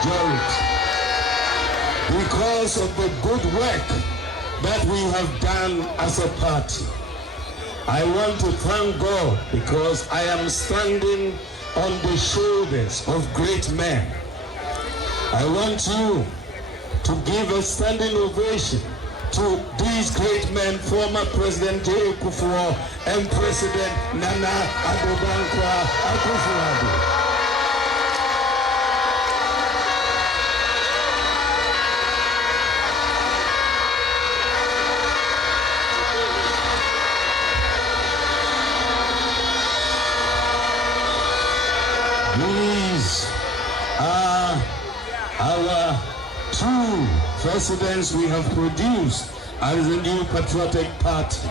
majority because of the good work that we have done as a party. I want to thank God because I am standing on the shoulders of great men. I want you to give a standing ovation to these great men, former President J. Kufuor and President Nana Addo Dankwa Akufo-Addo. These are our two presidents we have produced as a new patriotic party,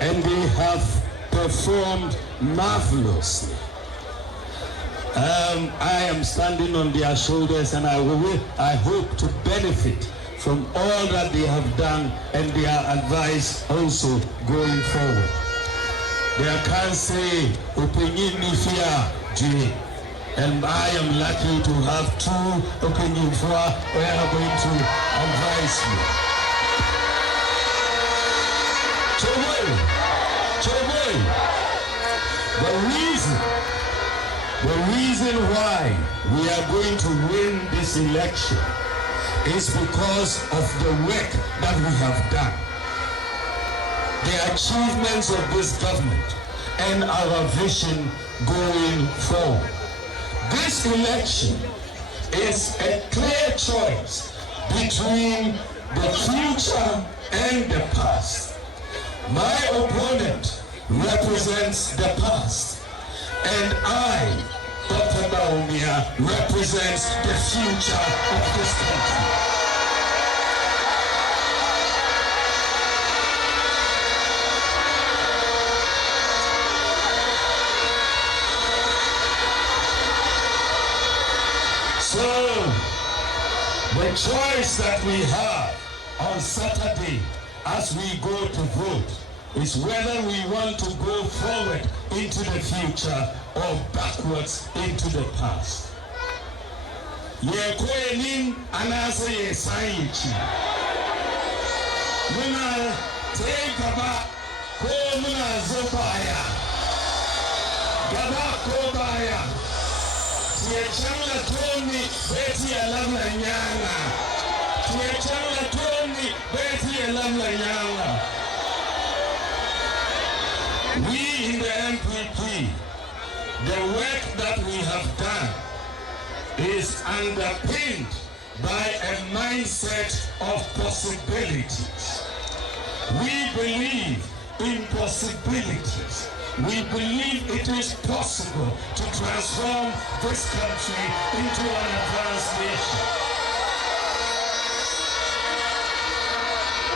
and they have performed marvelously. I am standing on their shoulders, and I hope to benefit from all that they have done and their advice also going forward. They can say, opinion fear, and I am lucky to have two opinion for who are going to advise me. The reason why we are going to win this election is because of the work that we have done, the achievements of this government, and our vision going forward. This election is a clear choice between the future and the past. My opponent represents the past, and I, Dr. Bawumia, represents the future of this country. So, the choice that we have on Saturday as we go to vote is whether we want to go forward into the future or backwards into the past. Yekoenin anase yesanyichi. Muna tekaba ko muna zobaya. Gaba ko baya. Tiechanga toni beti alamla nyanga. Tiechanga toni beti alamla nyanga. We in the NPP, the work that we have done is underpinned by a mindset of possibilities. We believe in possibilities. We believe it is possible to transform this country into an advanced nation.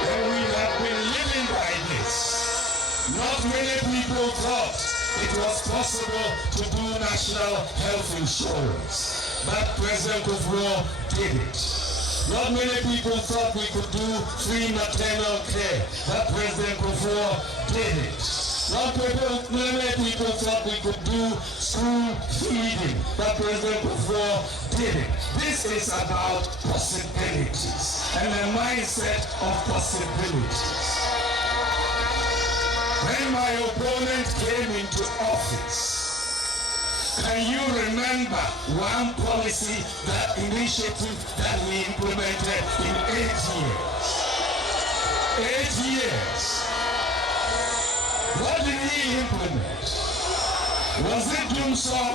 And we have been living by this. Not many people thought it was possible to do national health insurance, but President Kufuor did it. Not many people thought we could do free maternal care, but President Kufuor did it. Not many people thought we could do school feeding, but President Kufuor did it. This is about possibilities and a mindset of possibilities. When my opponent came into office, can you remember one policy, that initiative that we implemented in 8 years? 8 years. What did he implement? Was it Dumsor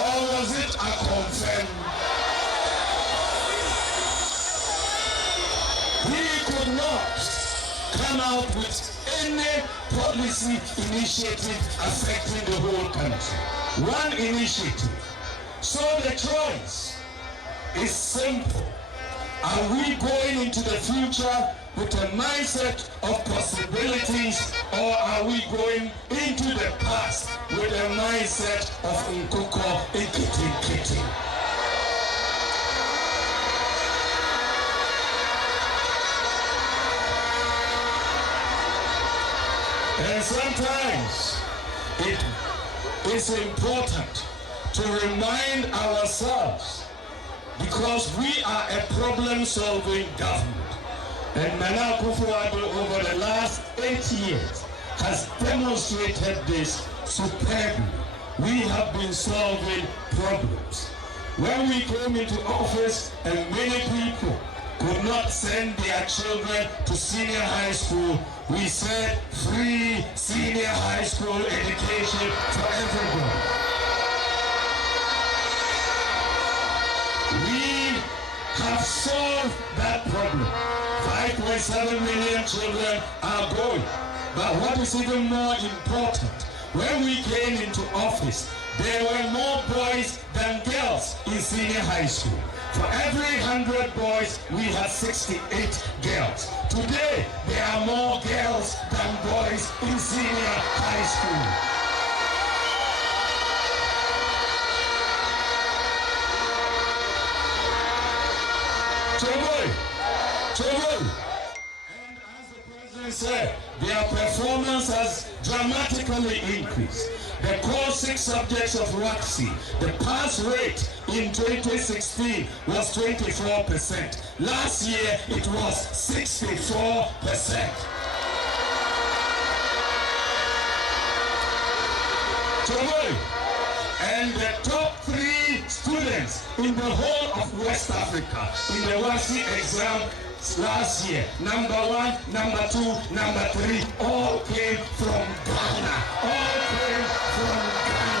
or was it a confirm? He could not come out with any policy initiative affecting the whole country. One initiative. So the choice is simple. Are we going into the future with a mindset of possibilities, or are we going into the past with a mindset of Nkoko Ikiti? And sometimes it is important to remind ourselves because we are a problem-solving government. And Nana Akufo-Addo over the last 8 years has demonstrated this superbly. We have been solving problems. When we came into office and many people could not send their children to senior high school, we said free senior high school education for everyone. We have solved that problem. 5.7 million children are going. But what is even more important, when we came into office, there were more boys than girls in senior high school. For every 100 boys, we had 68 girls. Today, there are more girls than boys in senior high school. And as the president said, their performance has dramatically increased. The core 6 subjects of WACC, the pass rate in 2016 was 24%. Last year, it was 64%. And the top 3 students in the whole of West Africa in the WACC exam last year, number 1, number 2, number 3, all came from Ghana. All came from Ghana.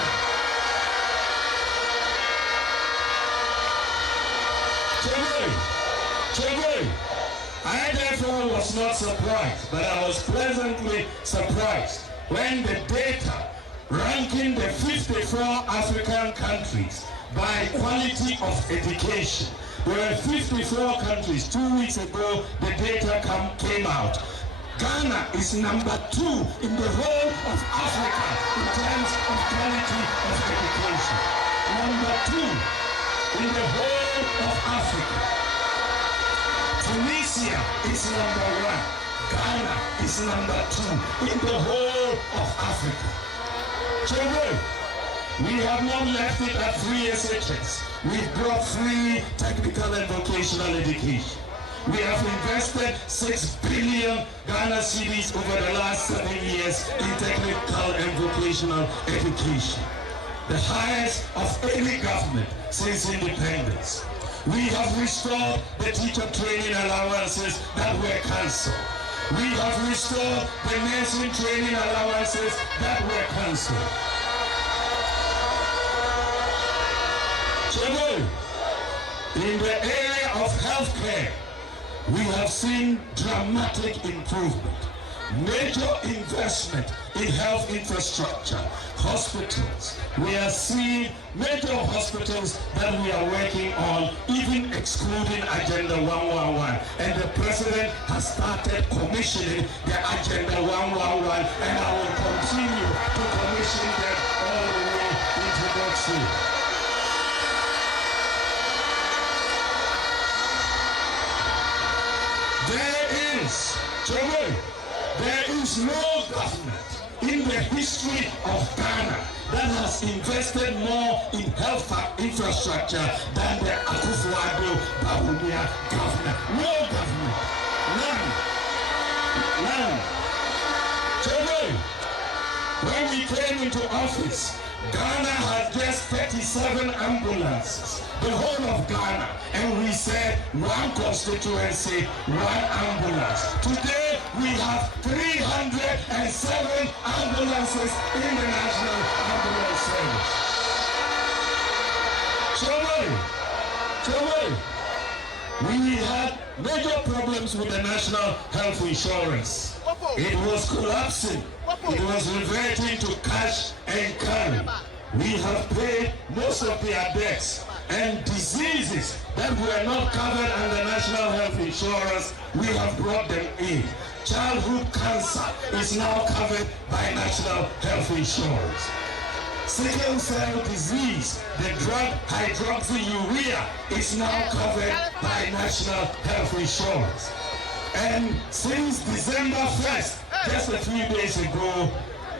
I therefore was not surprised, but I was pleasantly surprised when the data ranking the 54 African countries by quality of education. There were 54 countries. 2 weeks ago, the data came out. Ghana is number 2 in the whole of Africa in terms of quality of education. Number 2 in the whole of Africa. Tunisia is number 1. Ghana is number 2 in the whole of Africa. Children, we have not left it at free SHS. We've brought free technical and vocational education. We have invested 6 billion Ghana cedis over the last 7 years in technical and vocational education, the highest of any government since independence. We have restored the teacher training allowances that were cancelled. We have restored the nursing training allowances that were cancelled. In the area of healthcare, we have seen dramatic improvement. Major investment in health infrastructure, hospitals. We are seeing major hospitals that we are working on, even excluding Agenda 111. And the president has started commissioning the Agenda 111, and I will continue to commission them all the way into next year. There is no government in the history of Ghana that has invested more in health infrastructure than the Akufo-Addo Bawumia government. No government. None. When we came into office, Ghana had just 37 ambulances, the whole of Ghana, and we said 1 constituency, 1 ambulance. Today we have 307 ambulances in the National Ambulance Service. We had major problems with the National Health Insurance. It was collapsing. It was reverting to cash and carry. We have paid most of their debts, and diseases that were not covered under National Health Insurance, we have brought them in. Childhood cancer is now covered by National Health Insurance. Sickle cell disease, the drug hydroxyurea, is now covered by National Health Insurance. And since December 1st, just a few days ago,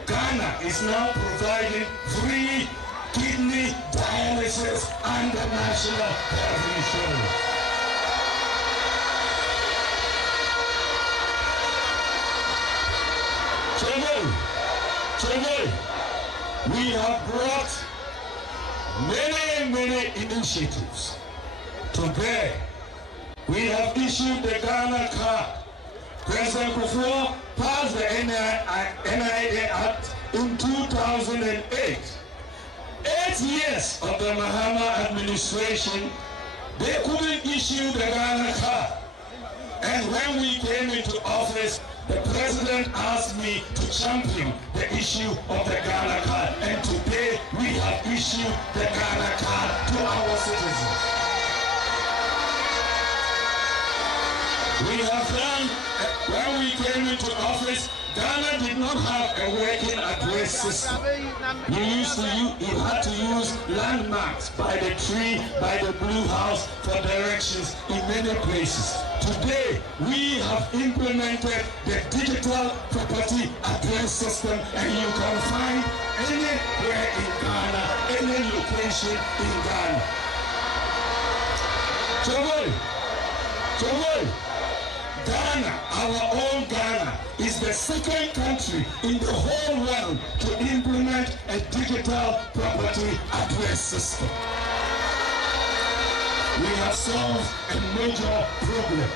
Ghana is now providing free kidney dialysis services and the national health insurance. Today, we have brought many initiatives. Today, we have issued the Ghana card. President Kufuor passed the NIA Act in 2008. 8 years of the Mahama administration, they couldn't issue the Ghana card. And when we came into office, the president asked me to champion the issue of the Ghana card. And today, we have issued the Ghana card to our citizens. We have done, when we came into office, Ghana did not have a working address system. You had to use landmarks by the tree, by the blue house for directions in many places. Today, we have implemented the digital property address system, and you can find anywhere in Ghana, any location in Ghana. Ghana, our own Ghana, is the second country in the whole world to implement a digital property address system. We have solved a major problem.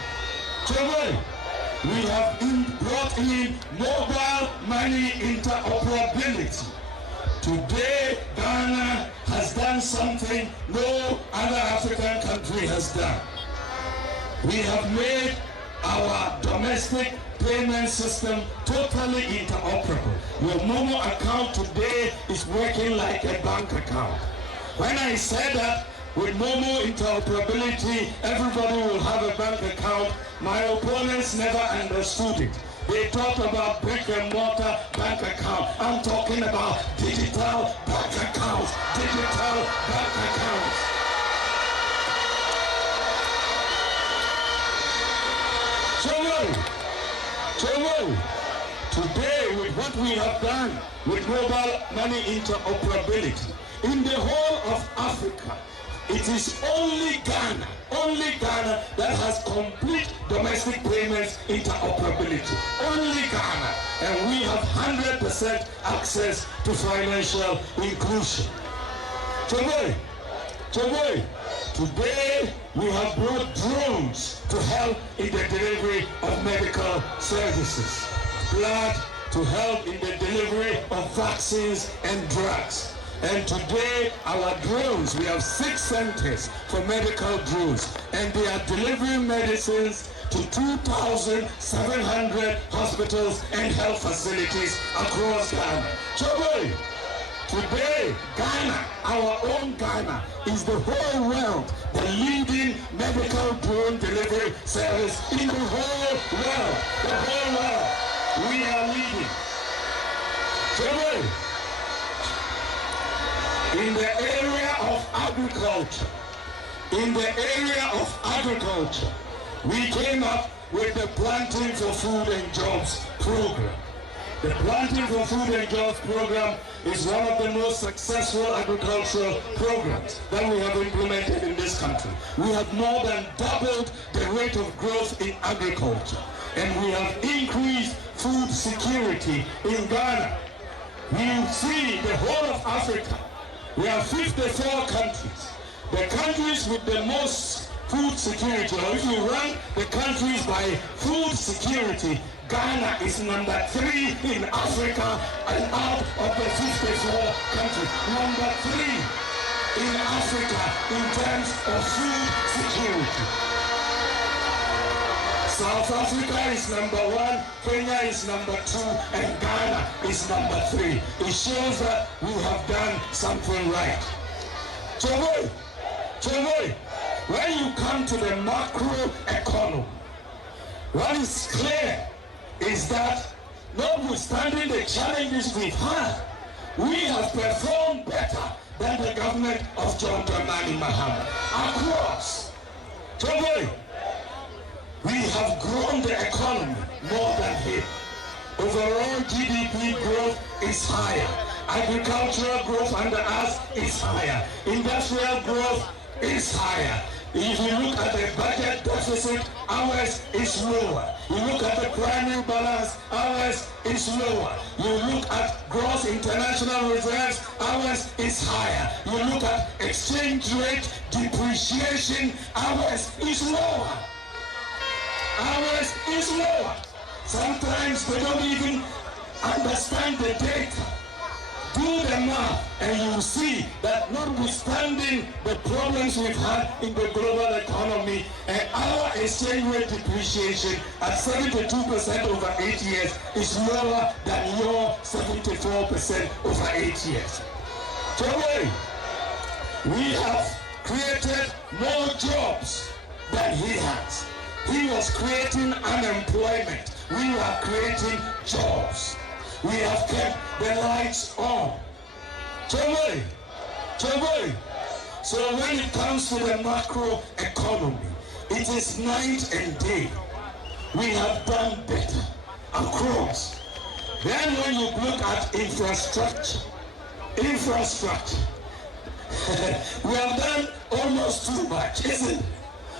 We have brought in mobile money interoperability. Today, Ghana has done something no other African country has done. We have made our domestic payment system totally interoperable. Your Momo account today is working like a bank account. When I said that with Momo interoperability, everybody will have a bank account, my opponents never understood it. They talked about brick and mortar bank account. I'm talking about digital bank accounts. Digital bank accounts. Today, with what we have done with mobile money interoperability, in the whole of Africa, it is only Ghana that has complete domestic payments interoperability. Only Ghana. And we have 100% access to financial inclusion. Today, we have brought drones to help in the delivery of medical services, blood to help in the delivery of vaccines and drugs. And today, our drones, we have 6 centers for medical drones, and they are delivering medicines to 2,700 hospitals and health facilities across Ghana. Today, Ghana, our own Ghana, is the whole world, the leading medical drone delivery service in the whole world. The whole world. We are leading. In the area of agriculture, we came up with the Planting for Food and Jobs program. The Planting for Food and Jobs program is one of the most successful agricultural programs that we have implemented in this country. We have more than doubled the rate of growth in agriculture, and we have increased food security in Ghana. We see the whole of Africa. We have 54 countries. The countries with the most food security, or if you rank the countries by food security, Ghana is number 3 in Africa, and out of the 54 countries, number 3 in Africa in terms of food security. South Africa is number 1, Kenya is number 2, and Ghana is number 3. It shows that we have done something right. When you come to the macro economy, what is clear is that notwithstanding the challenges we've had, we have performed better than the government of John Dramani Mahama. Across, we have grown the economy more than him. Overall GDP growth is higher. Agricultural growth under us is higher. Industrial growth is higher. If you look at the budget deficit, ours is lower. You look at the primary balance, ours is lower. You look at gross international reserves, ours is higher. You look at exchange rate depreciation, ours is lower. Ours is lower. Sometimes they don't even understand the data. Do the math and you see that notwithstanding the problems we've had in the global economy, and our exchange rate depreciation at 72% over 8 years is lower than your 74% over 8 years. So we have created more jobs than he has. He was creating unemployment. We were creating jobs. We have kept the lights on. So when it comes to the macro economy, it is night and day. We have done better across. Then when you look at infrastructure, we have done almost too much, isn't it?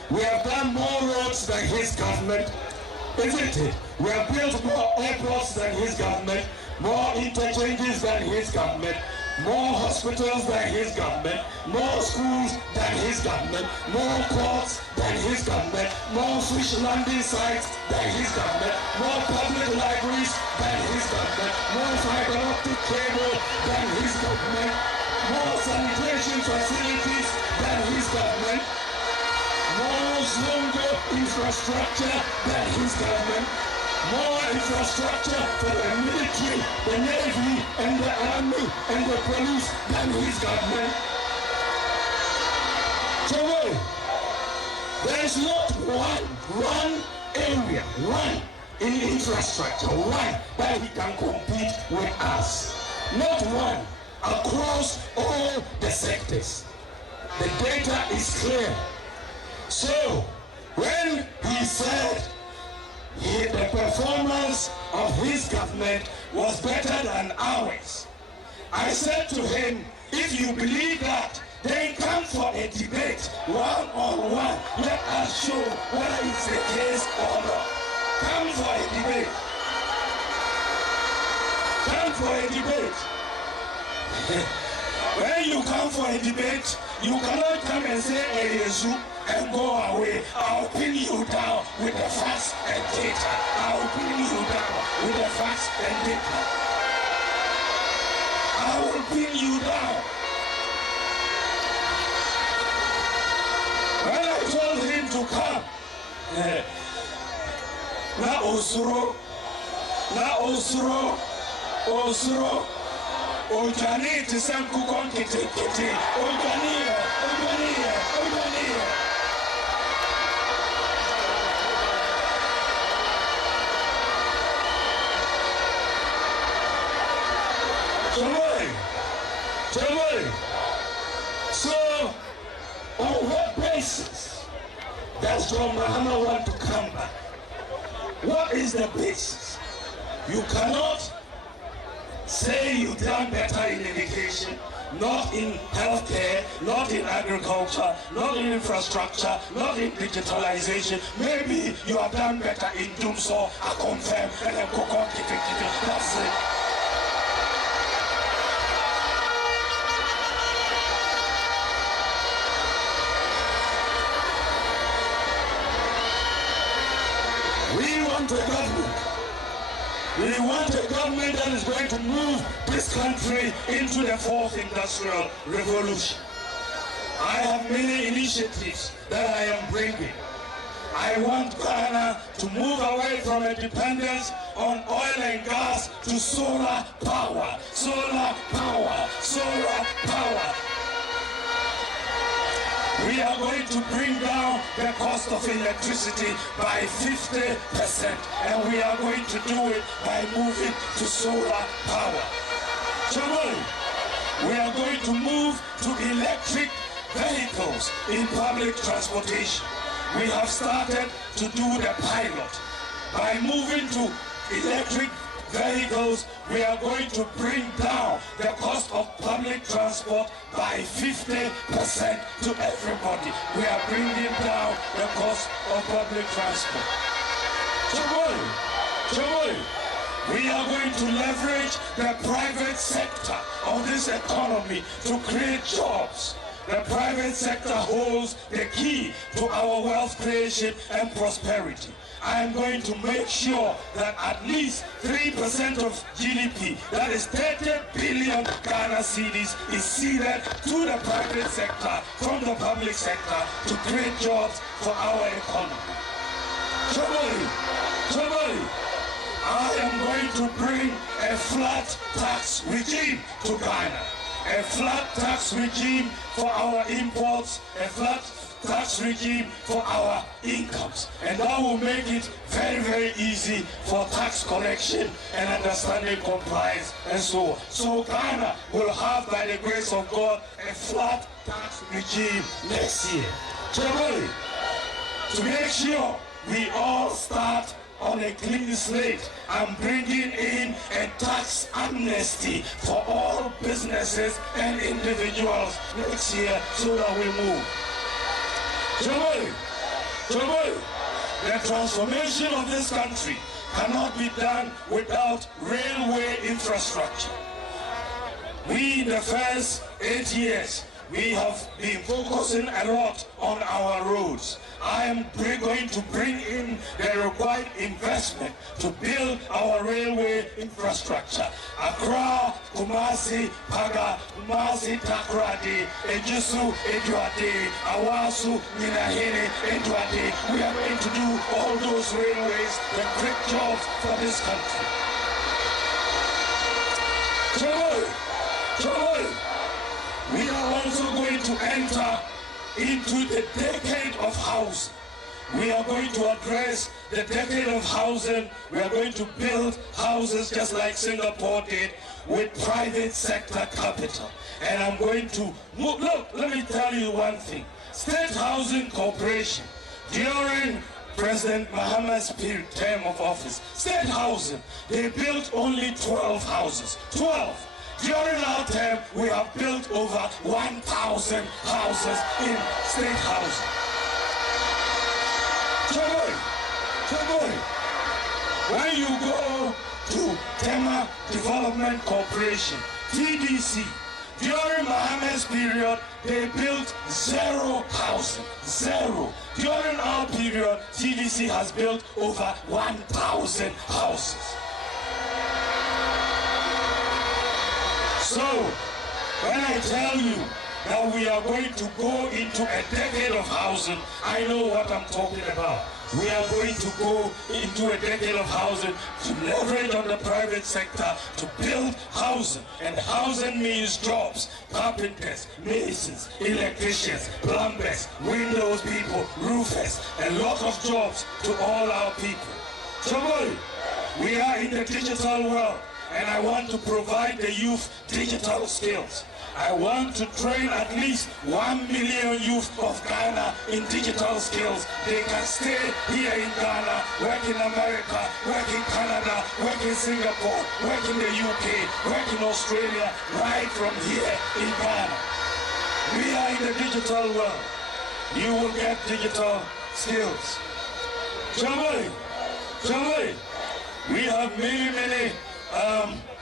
We have done more roads than his government, isn't it? We have built more airports than his government, more interchanges than his government, more hospitals than his government, more schools than his government, more ports than his government, more fish landing sites than his government, more public libraries than his government, more fiber optic cable than his government, more sanitation facilities than his government, more stronger infrastructure than his government, more infrastructure for the military, the navy, and the army, and the police than his government. So there is not one area, one in infrastructure, one that he can compete with us. Not one across all the sectors. The data is clear. So when he said the performance of his government was better than ours, I said to him, if you believe that, then come for a debate, one-on-one. Let us show whether it's the case or not. Come for a debate. Come for a debate. When you come for a debate, you cannot come and say, hey, Yesu, and go away. I'll pin you down with the facts and data. I'll pin you down with the facts and data. I will pin you down. When I told him to come, Osuro, Ojani to Sam Kukon Kiti, Ojani. So, on what basis does John Mahama want to come back? What is the basis? You cannot say you've done better in education, not in healthcare, not in agriculture, not in infrastructure, not in digitalization. Maybe you have done better in Dumso, I confirm, and then Kokon, that's it. We want a government. We want a government that is going to move this country into the fourth industrial revolution. I have many initiatives that I am bringing. I want Ghana to move away from a dependence on oil and gas to solar power. Solar power. Solar power. We are going to bring down the cost of electricity by 50%, and we are going to do it by moving to solar power. We are going to move to electric vehicles in public transportation. We have started to do the pilot by moving to electric vehicles. We are going to bring down the cost of public transport by 50% to everybody. We are bringing down the cost of public transport. We are going to leverage the private sector of this economy to create jobs. The private sector holds the key to our wealth creation and prosperity. I am going to make sure that at least 3% of GDP, that is 30 billion Ghana cedis, is ceded to the private sector from the public sector to create jobs for our economy. I am going to bring a flat tax regime to Ghana. A flat tax regime for our imports, a flat tax regime for our incomes. And that will make it very, very easy for tax collection and understanding compliance and so on. So Ghana will have, by the grace of God, a flat tax regime next year. To make sure we all start on a clean slate, I'm bringing in a tax amnesty for all businesses and individuals next year so that we move. The transformation of this country cannot be done without railway infrastructure. We, in the first 8 years, we have been focusing a lot on our roads. I am going to bring in the required investment to build our railway infrastructure. Accra, Kumasi, Paga, Kumasi, Takoradi, Ejisu, Eduade, Awasu, Minahene, Eduade. We are going to do all those railways and create jobs for this country. We are also going to enter into the decade of housing. We are going to address the decade of housing. We are going to build houses just like Singapore did with private sector capital. And I'm going to move. Look, let me tell you one thing. State Housing Corporation, during President Mahama's period term of office, state housing, they built only 12 houses. 12. During our term, we have built over 1,000 houses in state housing. When you go to Tema Development Corporation, TDC, during Mahama's period, they built 0 housing. 0. During our period, TDC has built over 1,000 houses. So, when I tell you that we are going to go into a decade of housing, I know what I'm talking about. We are going to go into a decade of housing to leverage on the private sector to build housing. And housing means jobs, carpenters, masons, electricians, plumbers, windows people, roofers, a lot of jobs to all our people. So, we are in the digital world. And I want to provide the youth digital skills. I want to train at least 1 million youth of Ghana in digital skills. They can stay here in Ghana, work in America, work in Canada, work in Singapore, work in the UK, work in Australia, right from here in Ghana. We are in the digital world. You will get digital skills. Jamai, we have many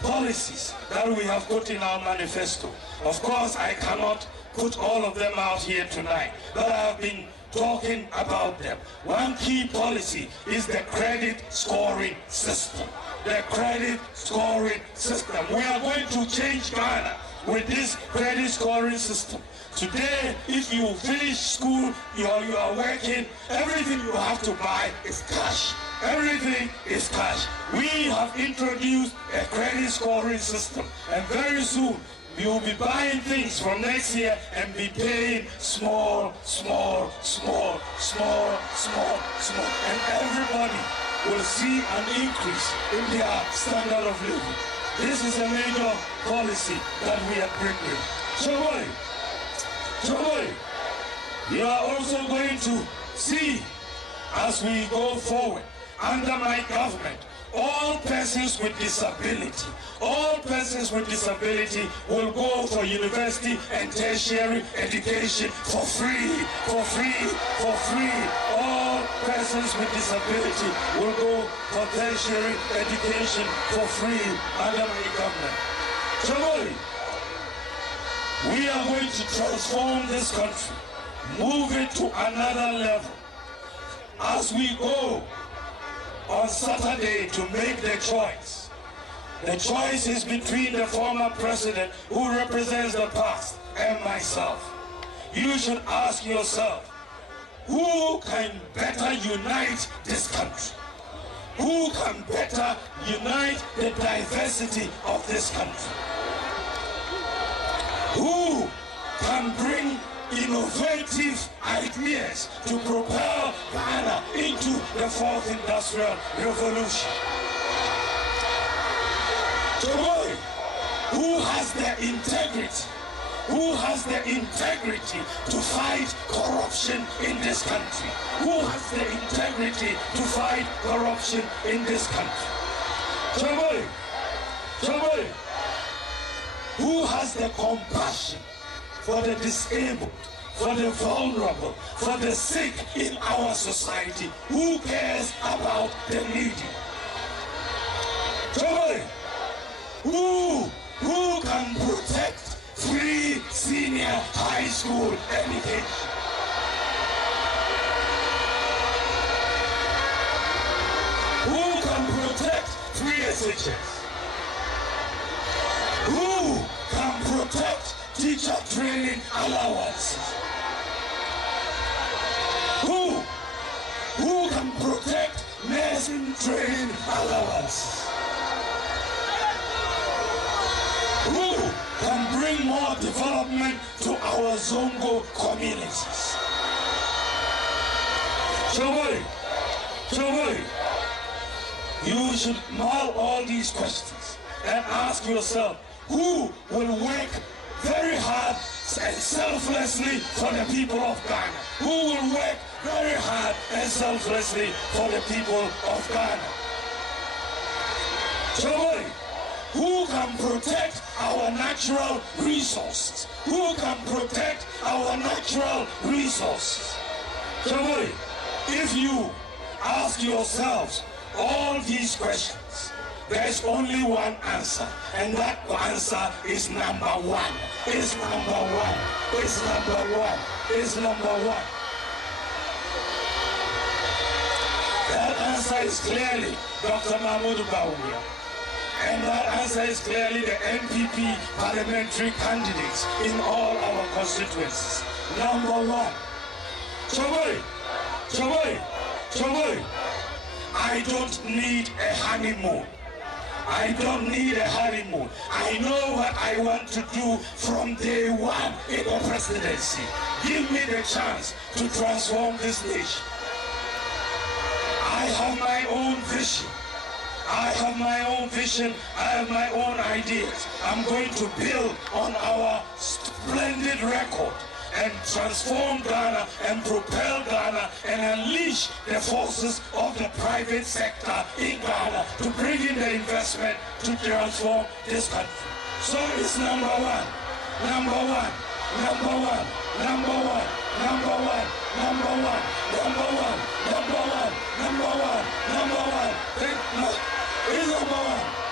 policies that we have put in our manifesto. Of course, I cannot put all of them out here tonight, but I have been talking about them. One key policy is the credit scoring system. The credit scoring system. We are going to change Ghana with this credit scoring system. Today, if you finish school, you are working, everything you have to buy is cash. Everything is cash. We have introduced a credit scoring system, and very soon we will be buying things from next year and be paying small, and everybody will see an increase in their standard of living. This is a major policy that we are bringing. So, we are also going to see, as we go forward, under my government, all persons with disability, all persons with disability will go for university and tertiary education for free, for free, for free. All persons with disability will go for tertiary education for free under my government. So we are going to transform this country, move it to another level. As we go on Saturday to make the choice is between the former president who represents the past and myself. You should ask yourself, who can better unite this country? Who can better unite the diversity of this country? Who can bring innovative ideas to propel Ghana into the fourth industrial revolution? Who has the integrity? Who has the integrity to fight corruption in this country? Who has the integrity to fight corruption in this country? Who has the compassion for the disabled, for the vulnerable, for the sick in our society? Who cares about the needy? Who can protect free senior high school education? Who can protect free SHS? Who can protect teacher training allowances? Who can protect nursing training allowances? Who can bring more development to our Zongo communities? You should mull all these questions and ask yourself, who will work very hard and selflessly for the people of Ghana? Who will work very hard and selflessly for the people of Ghana? Who can protect our natural resources? Who can protect our natural resources? If you ask yourselves all these questions, there's only one answer, and that answer is number one. It's number one. It's number one. It's number one. That answer is clearly Dr. Bawumia. And that answer is clearly the NPP parliamentary candidates in all our constituencies. Number one. I don't need a honeymoon. I don't need a honeymoon. I know what I want to do from day one in the presidency. Give me the chance to transform this nation. I have my own vision. I have my own vision. I have my own ideas. I'm going to build on our splendid record and transform Ghana and propel Ghana and unleash the forces of the private sector in Ghana to bring in the investment to transform this country. So it's number one, number one, number one, number one, number one, number one, number one, number one, number one, number one, number one. It's number one.